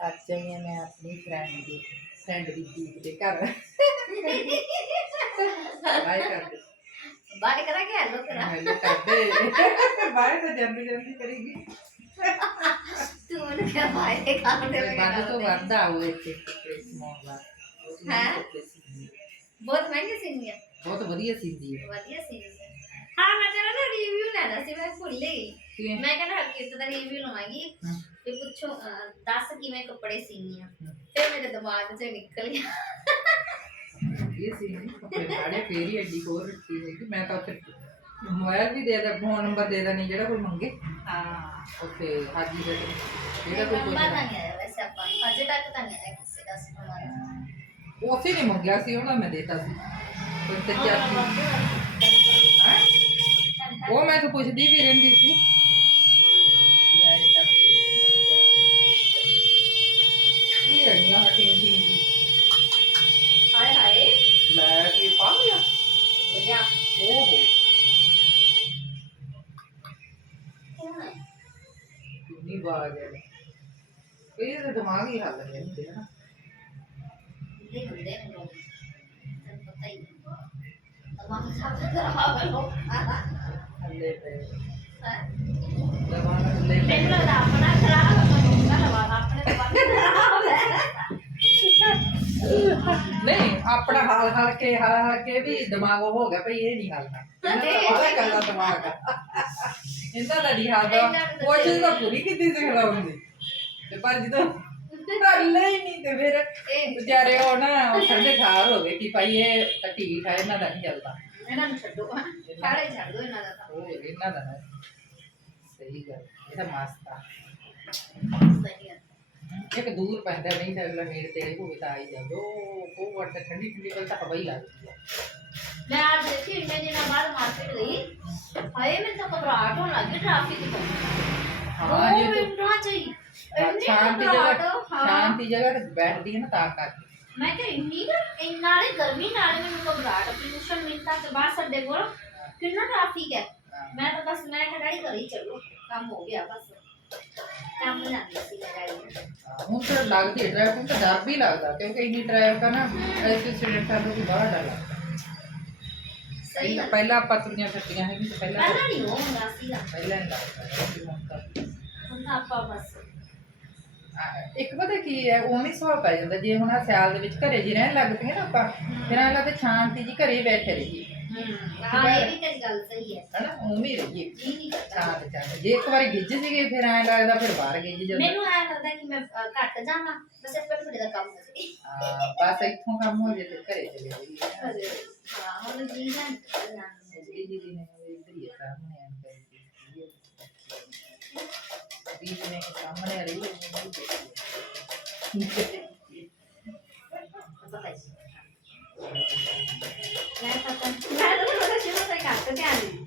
ਅੱਜ ਆਈ ਹਾਂ ਮੈਂ ਆਪਣੀ ਫਰੈਂਡ ਦੀ ਫਰੈਂਡ ਦੀ ਦੀਪ ਦੇ ਘਰ ਬਾਈ ਕਰਦੇ ਬਾਹਰ ਕਰਾ ਕੇ ਹੈਲੋ ਕਰਾ ਹੈਲੋ ਕਰਦੇ ਬਾਈ ਤਾਂ ਜਲਦੀ ਜਲਦੀ ਕਰੇਗੀ ਤੂੰ ਮੈਨੂੰ ਕਿਹਾ ਬਾਹਰ ਕੰਮ ਦੇ ਬੰਦ ਤੋਂ ਵੱਧ ਆਓ ਇੱਥੇ ਸਮਾਨ ਦਾ ਹੈਂ? ਬਹੁਤ ਮਹਿੰਗੀ ਸੀ ਹੈ ਬਹੁਤ ਵਧੀਆ ਸੀਦੀ ਹੈ ਵਧੀਆ ਸੀ ਹਾਂ ਮੈਂ ਤੇਰਾ ਨਾ ਰਿਵਿਊ ਲੈਣਾ ਸੀ ਮੈਂ ਭੁੱਲ ਗਈ ਕਿਵੇਂ ਮੈਂ ਕਹਿੰਦਾ ਹਰਕੀਤ ਦਾ ਰਿਵਿਊ ਲਵਾਂਗੀ फिर कुछ दस कि मैं कपड़े सीनी फिर मेरे दिमाग से निकल गया। ये सीन कपड़े पाड़े फिर ही एडी को रखी है मैं तो फिर मोबाइल भी दे दे फ़ोन नंबर दे देनी जेड़ा कोई मंगे। हाँ। ओके हाजी दे जेड़ा कोई कोई पता नहीं आया वैसे अपन अजे तक तो नहीं आया किसी का सुना वो से नहीं मंगया सी होना मैं देता सी कोई तो क्या वो मैं तो पूछती भी रहती थी ਕਿੰਨੀ ਬਾਜ ਹੈ ਇਹ ਤਾਂ ਦਿਮਾਗ ਹੀ ਹੱਲ ਗਿਆ ਹੁੰਦੇ ਨਾ ਦੇ ਹੁੰਦੇ ਨੇ ਲੋਕ ਤੈਨੂੰ ਪਤਾ ਹੀ ਹੈ ਦਿਮਾਗ ਸਾਫ ਕਰਾ ਲੋ ਹੱਲੇ ਪਏ ਹਾਂ ਦਿਮਾਗ ਹੱਲੇ ਪਏ ਮੈਨੂੰ ਲੱਗਦਾ ਆਪਣਾ ਖਰਾਬ ਹੈ ਮੈਨੂੰ ਨਾ ਲਵਾ ਆਪਣੇ ਤੋਂ ਬਾਕੀ ਖਰਾਬ ਹੈ ਨਹੀਂ ਆਪਣਾ ਹਾਲ ਹਾਲ ਕੇ ਹਾਲ ਹਾਲ ਕੇ ਵੀ ਦਿਮਾਗ ਉਹ ਹੋ ਗਿਆ ਭਈ ਇਹ ਨਹੀਂ ਹਾਲਣਾ ਇਹਨਾਂ ਦਾ ਬੜਾ ਕੱਲਾ ਦਿਮਾਗ ਆ ਇਹਨਾਂ ਦਾ ਨਹੀਂ ਹਾਲਦਾ ਕੋਸ਼ਿਸ਼ ਤਾਂ ਪੂਰੀ ਕੀਤੀ ਸੀ ਖਲਾਉਣ ਦੀ ਤੇ ਪਰ ਜਦੋਂ ਹੱਲੇ ਹੀ ਨਹੀਂ ਤੇ ਫਿਰ ਇਹ ਵਿਚਾਰੇ ਉਹ ਨਾ ਉਹ ਠੰਡੇ ਖਾਰ ਹੋ ਗਏ ਕਿ ਭਾਈ ਇਹ ਤਾਂ ਢੀਠ ਹੈ ਇਹਨਾਂ ਦਾ ਨਹੀਂ ਚੱਲਦਾ ਇਹਨਾਂ ਨੂੰ ਛੱਡੋ ਸਾਰੇ ਛੱਡ ਦੋ ਇਹਨਾਂ ਦਾ ਤਾਂ ਉਹ ਇਹਨਾਂ ਦਾ ਨਾ ਸਹੀ ਗੱਲ ਇਹ ਤਾਂ ਮਸਤ ਆ ਸਹੀ ਹੈ ਇੱਕ ਦੂਰ ਪੈਂਦਾ ਨਹੀਂ ਤਾਂ ਅਗਲਾ ਨੇੜੇ ਤੇੜੇ ਹੋਵੇ ਤਾਂ ਆਈ ਜਾਂਦਾ ਉਹ ਉਹ ਵਰਤ ਠੰਡੀ ਠੰਡੀ ਪਲ ਤਾਂ ਹਵਾ ਹੀ ਲੱਗਦੀ ਆ ਮੈਂ ਅੱਜ ਦੇਖੀ ਇੰਨੇ ਦਿਨਾਂ ਬਾਅਦ ਮਾਰਕੀਟ ਗਈ ਹਾਏ ਮੈਨੂੰ ਤਾਂ ਘਬਰਾਹਟ ਹੋਣ ਲੱਗੀ ਟ੍ਰੈਫਿਕ ਤੋਂ ਹਾਂ ਉਹ ਜੇ ਤੂੰ ਮਿੰਟਾਂ ਚ ਹੀ ਇੰਨੀ ਸ਼ਾਂਤੀ ਘਬਰਾਹਟ, ਜਗ੍ਹਾ ਹਾਂ। ਸ਼ਾਂਤੀ ਜਗ੍ਹਾ ਤੇ ਬੈਠਦੀ ਹੈ ਨਾ ਤਾਂ ਕਰਕੇ ਮੈਂ ਕਿਹਾ ਇੰਨੀ ਨਾ ਇੰਨਾ ਨਾਲੇ ਗਰਮੀ ਨਾਲੇ ਮੈਨੂੰ ਘਬਰਾਹਟ ਪੋਲੂਸ਼ਨ ਮਿੰਟਾਂ ਚ ਬਾਅਦ ਸਾਡੇ ਕੋਲ ਕਿੰਨਾ ਟ੍ਰੈਫਿਕ ਹੈ ਮੈਂ ਤਾਂ ਬਸ ਮੈਂ ਕਿਹਾ ਡੈਡੀ ਘਰੇ ਹੀ ਚੱਲੋ ਕੰਮ ਹੋ ਗਿਆ ਬਸ ਕੰਮ ਜਾਂਦੀ ਸੀ ਮੈਂ ਡੈਡੀ ਨਾਲ। ਹਾਂ, ਹੁਣ ਤਾਂ ਲੱਗਦੀ ਹੈ ਟ੍ਰੈਫਿਕ ਤਾਂ ਡਰ ਵੀ ਲੱਗਦਾ ਕਿਉਂਕਿ ਇੰਨੀ ਟ੍ਰੈਫਿਕ ਆ ਨਾ ਐਕਸੀਡੈਂਟਾਂ ਤੋਂ ਵੀ ਬੜਾ ਡਰ ਲੱਗਦਾ ਸਹੀ ਪਹਿਲਾਂ- ਗੱਲ ਪਹਿਲਾਂ ਆਪਾਂ ਤੁਰੀਆਂ ਫਿਰਦੀਆਂ ਸੀ ਤਾਂ ਪਹਿਲਾਂ ਪਹਿਲਾਂ ਨਹੀਂ ਉਹ ਹੁੰਦਾ ਸੀਗਾ। ਪਹਿਲਾਂ ਹੀ ਲੱਗਦਾ ਸੀ ਹੁਣ ਤਾਂ। ਹੁਣ ਤਾਂ ਆਪਾਂ ਬਸ ਆਹ, ਇੱਕ ਪਤਾ ਕੀ ਹੈ ਉਹ ਨਹੀਂ ਸੁਭਾਅ ਪੈ ਜਾਂਦਾ। ਜੇ ਹੁਣ ਆਹ ਸਿਆਲ ਦੇ ਵਿੱਚ ਘਰੇ ਜੀ ਰਹਿਣ ਲੱਗ ਪਈਏ ਨਾ ਆਪਾਂ ਫਿਰ ਐਂ ਲੱਗਦਾ ਸ਼ਾਂਤੀ ਜੀ ਘਰੇ ਹੀ ਬੈਠੇ ਰਹੀਏ। ਹਾਂ ਇਹ ਵੀ ਤੇਰੀ ਗੱਲ ਸਹੀ ਹੈ ਹਨਾ ਉਵੇਂ ਹੀ ਰਹੀਏ ਜੀ ਨਹੀਂ ਕਰਦਾ ਸ਼ਾਂਤ ਚਾਹ ਜੇ ਇੱਕ ਵਾਰੀ ਗਿੱਜ ਸੀਗੇ ਫਿਰ ਐਂ ਲੱਗਦਾ ਫਿਰ ਬਾਹਰ ਗਿੱਜ ਜਾਂਦਾ ਮੈਨੂੰ ਐ ਲੱਗਦਾ ਕਿ ਮੈਂ ਅ, ਘੱਟ ਜਾਵਾਂ ਬਸ ਇਸ ਵੇਲੇ ਦਾ ਕੰਮ ਹੋ ਜਾਏ ਹਾਂ ਬਸ ਇੱਥੋਂ ਕੰਮ ਹੋ ਜੇ ਤੇ ਘਰੇ ਚਲੇ ਜਾਈਏ ਹਾਂ ਹੁਣ ਜੀ ਨਾ ਜਾਣਾ ਜੀ ਜੀ ਨੇ ਇੱਧਰ ਹੀ ਆ ਸਾਹਮਣੇ ਆਂ ਦੀ ਨੇ ਸਾਹਮਣੇ ਆ ਰਹੀ ਹੈ ਪਤਾ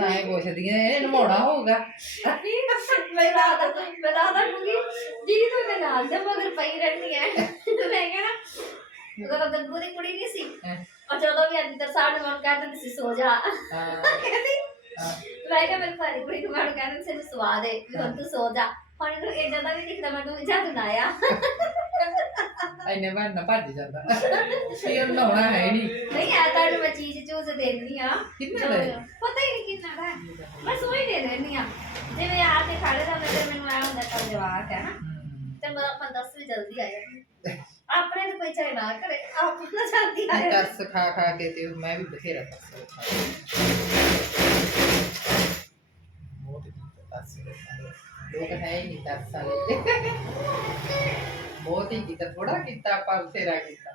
ਤੂੰ ਤਾਂ ਇਹ ਪੁੱਛਦੀ ਐ ਇਹ ਨਮਾਉਣਾ ਹੋਊਗਾ। ਮੈਂ ਰਾਤ ਮੈਂ ਰਾਤ ਨੂੰ ਦੀਦੀ ਤੂੰ ਮੇਰੇ ਨਾਲ ਦੇ ਮਗਰ ਪਈ ਰਹਿੰਦੀ ਹੈ ਮੈਂ ਕਿਹਾ ਨਾ ਉਹਦਾ ਗੱਗੂ ਦੀ ਕੁੜੀ ਨਹੀਂ ਸੀ। ਹੈਂ। ਔਰ ਜਦੋਂ ਵੀ ਤਾਂ ਸਾਡ ਮਨ ਕਹਿੰਦੇ ਸੀ ਸੋ ਜਾ। ਹਾਂ। ਕਹਿੰਦੀ ਹਾਂ। ਮੈਂ ਕਿਹਾ ਮੇਰੀ ਸਾਰੀ ਕੁੜੀ ਨੂੰ ਮਨ ਕਹਿੰਦੇ ਸੀ ਸਵਾ ਦੇ ਵੀ ਹੁਣ ਤੂੰ ਸੋ ਜਾ। ਹੁਣ ਇਹਨੂੰ ਇਹ ਜਦੋਂ ਵੀ ਦਿਖਦਾ ਮੈਨੂੰ ਜਾ ਤੂੰ ਨਾ ਆਇਆ। ਐਨੇ ਬਾਰ ਨਾ ਭੱਜ ਜਾਂਦਾ। ਫਿਰ ਨਹਾਉਣਾ ਹੈ ਨਹੀਂ। ਨਹੀਂ ਆ ਤਾਂ ਮੈਂ ਚੀਜ਼ ਚੂਜ਼ ਦੇਣੀ ਆ। ਕਿੰਨਾ ਹੈ? ਪਤਾ ਹੀ ਹੈ। ਜਵਾਕ ਹੈ ਨਾ ਹਮ। ਤੇ ਮੈਂ ਆਪਾਂ 10 ਵਜੇ ਜਲਦੀ ਆ ਜਾਂਦੀ ਆਪਣੇ ਤੇ ਕੋਈ ਚਾਹੇ ਨਾ ਕਰੇ ਆਪ ਨਾ ਜਲਦੀ ਆ ਜਾਂਦੀ ਤਰਸ ਖਾ ਖਾ ਕੇ ਤੇ ਮੈਂ ਵੀ ਬਥੇਰਾ ਤਰਸ ਖਾ ਬਹੁਤ ਤਰਸ ਲੋਕ ਹੈ ਹੀ ਨਹੀਂ ਤਰਸ ਵਾਲੇ ਬਹੁਤ ਹੀ ਕੀਤਾ ਥੋੜਾ ਕੀਤਾ ਆਪਾਂ ਬਥੇਰਾ ਕੀਤਾ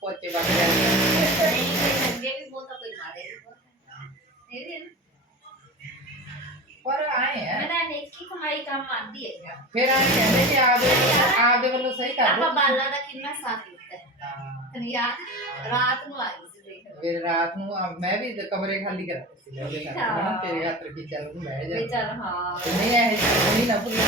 ਪੋਚੇ ਵਗ ਜਾਂਦੇ ਨਹੀਂ ਕੋਈ ਚੰਗੇ ਵੀ ਬਹੁਤ ਆ, ਕੋਈ ਮਾੜੇ ਵੀ ਬਹੁਤ ਆ। ਇਹ ਵੀ ਹੈ ਨਾ ਪਰ ਆਏ ਹੈ ਨੇਕੀ ਕਮਾਈ ਕੰਮ ਆਂਦੀ ਹੈ ਫਿਰ ਆਏ ਕਹਿੰਦੇ ਕਿ ਆਪਦੇ ਆਪਦੇ ਵੱਲੋਂ ਸਹੀ ਕਰ ਆਪਾਂ ਲਓ। ਬਾਲਾ ਦਾ ਕਿੰਨਾ ਸਾਥ ਦਿੱਤਾ ਹੈ। ਹਾਂ। ਤੈਨੂੰ ਯਾਦ ਰਾਤ ਨੂੰ ਆਈ ਸੀ ਦੇਖ ਫਿਰ ਰਾਤ ਨੂੰ ਆ- ਮੈਂ ਵੀ ਤੇ ਕਮਰੇ ਖਾਲੀ ਕਰਾ ਦਿੱਤੇ ਸੀ ਉਹਦੇ ਨਾਲ ਹਨਾ, ਤੇਰੇ ਹੱਥ ਕੀ ਚੱਲ ਤੂੰ ਬਹਿ ਜਾ। ਵੀ ਚੱਲ ਹਾਂ। ਨਹੀਂ ਇਹ ਨਹੀਂ ਨਾ ਭੁੱਲਿਆ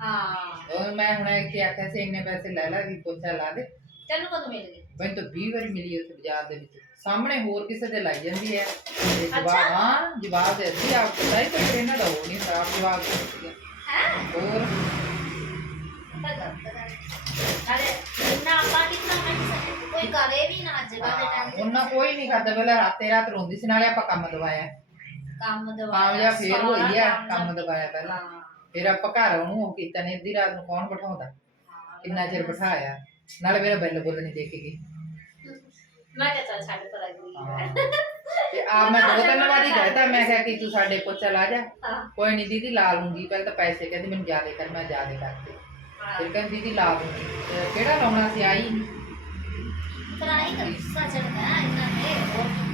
ਹਾਂ। ਉਹ ਮੈਂ ਹੁਣ ਇੱਥੇ ਆਖਿਆ ਸੀ ਇੰਨੇ ਪੈਸੇ ਲੈ ਲੈ ਵੀ ਪੋਚਾ ਲਾ ਦੇ। ਤੈਨੂੰ ਕਦੋਂ ਮਿਲ ਗਈ ਮੈਨੂੰ ਤਾਂ 20 ਵਾਰੀ ਮਿਲੀ ਉੱਥੇ ਬਾਜ਼ਾਰ ਦੇ ਵਿੱਚ। ਸਾਹਮਣੇ ਹੋਰ ਕਿਸੇ ਦੇ ਲਾਈ ਜਾਂਦੀ ਹੈ। ਤੇ ਜਵਾਬ। ਹਾਂ ਜਵਾਬ ਦੇ ਦਿੱਤੀ ਆਪ ਪਤਾ ਹੀ ਕੋਈ ਇਹਨਾਂ ਦਾ ਉਹ ਨਹੀਂ ਸਾਫ਼ ਜਵਾਬ ਦਿੱਤੀ ਹੈ। ਹੋਰ? ਅਰੇ ਨਾ ਆਪਾਂ ਕਿੰਨਾ ਮੈਂ ਕੋਈ ਕਰੇ ਵੀ ਨਾ ਅੱਜ ਕੱਲ੍ਹ ਦੇ ਟਾਈਮ ਤੇ। ਉਹਨਾਂ ਕੋਈ ਨਹੀਂ ਕਰਦਾ ਪਹਿਲਾਂ ਰਾਤੇ ਰਾਤ ਰੋਂਦੀ ਸੀ ਨਾਲੇ ਆਪਾਂ ਕੰਮ ਦਵਾਇਆ। ਕੰਮ ਦਵਾਇਆ ਕਾਮਯਾਬ ਫੇਰ ਹੋਈ ਆ ਕੰਮ ਦਵਾਇਆ। ਪਹਿਲਾਂ। ਹਾਂ। ਫਿਰ ਆਪਾਂ ਘਰ ਉਹਨੂੰ ਉਹ ਕੀਤਾ ਨਹੀਂ ਅੱਧੀ ਰਾਤ ਨੂੰ ਕੌਣ ਬਿਠਾਉਂਦਾ? ਕਿੰਨਾ ਚਿਰ ਬਿਠਾਇਆ? ਨਾਲੇ ਮੇਰਾ ਬਿੱਲ ਬੁੱਲ ਨਹੀਂ ਦੇ ਕੇ ਗਈ। ਮੈਂ ਕਿਹਾ ਚੱਲ ਛੱਡ ਪਰ ਹਾਂ। ਤੇ ਆ ਮੈਂ ਦੋ ਤਿੰਨ ਵਾਰੀ ਕਹਿਤਾ ਮੈਂ ਕਿਹਾ ਕਿ ਤੂੰ ਸਾਡੇ ਪੋਚਾ ਲਾ ਜਾ। ਹਾਂ। ਕੋਈ ਨਹੀਂ ਦੀਦੀ ਲਾ ਲੂੰਗੀ। ਪਹਿਲਾਂ ਤਾਂ ਪੈਸੇ ਕਹਿੰਦੀ ਮੈਨੂੰ ਜ਼ਿਆਦਾ ਕਰ ਮੈਂ ਜ਼ਿਆਦਾ ਕਰਤੇ ਫਿਰ ਕਹਿੰਦੀ ਦੀਦੀ ਲਾ ਦੂੰਗੀ ਤੇ ਕਿਹੜਾ ਲਾਉਣਾ ਸੀ ਆਈ। ਕਰਾਈ ਤਾਂ ਗੁੱਸਾ ਚੜਦਾ ਇਹਨਾਂ ਤੂੰ।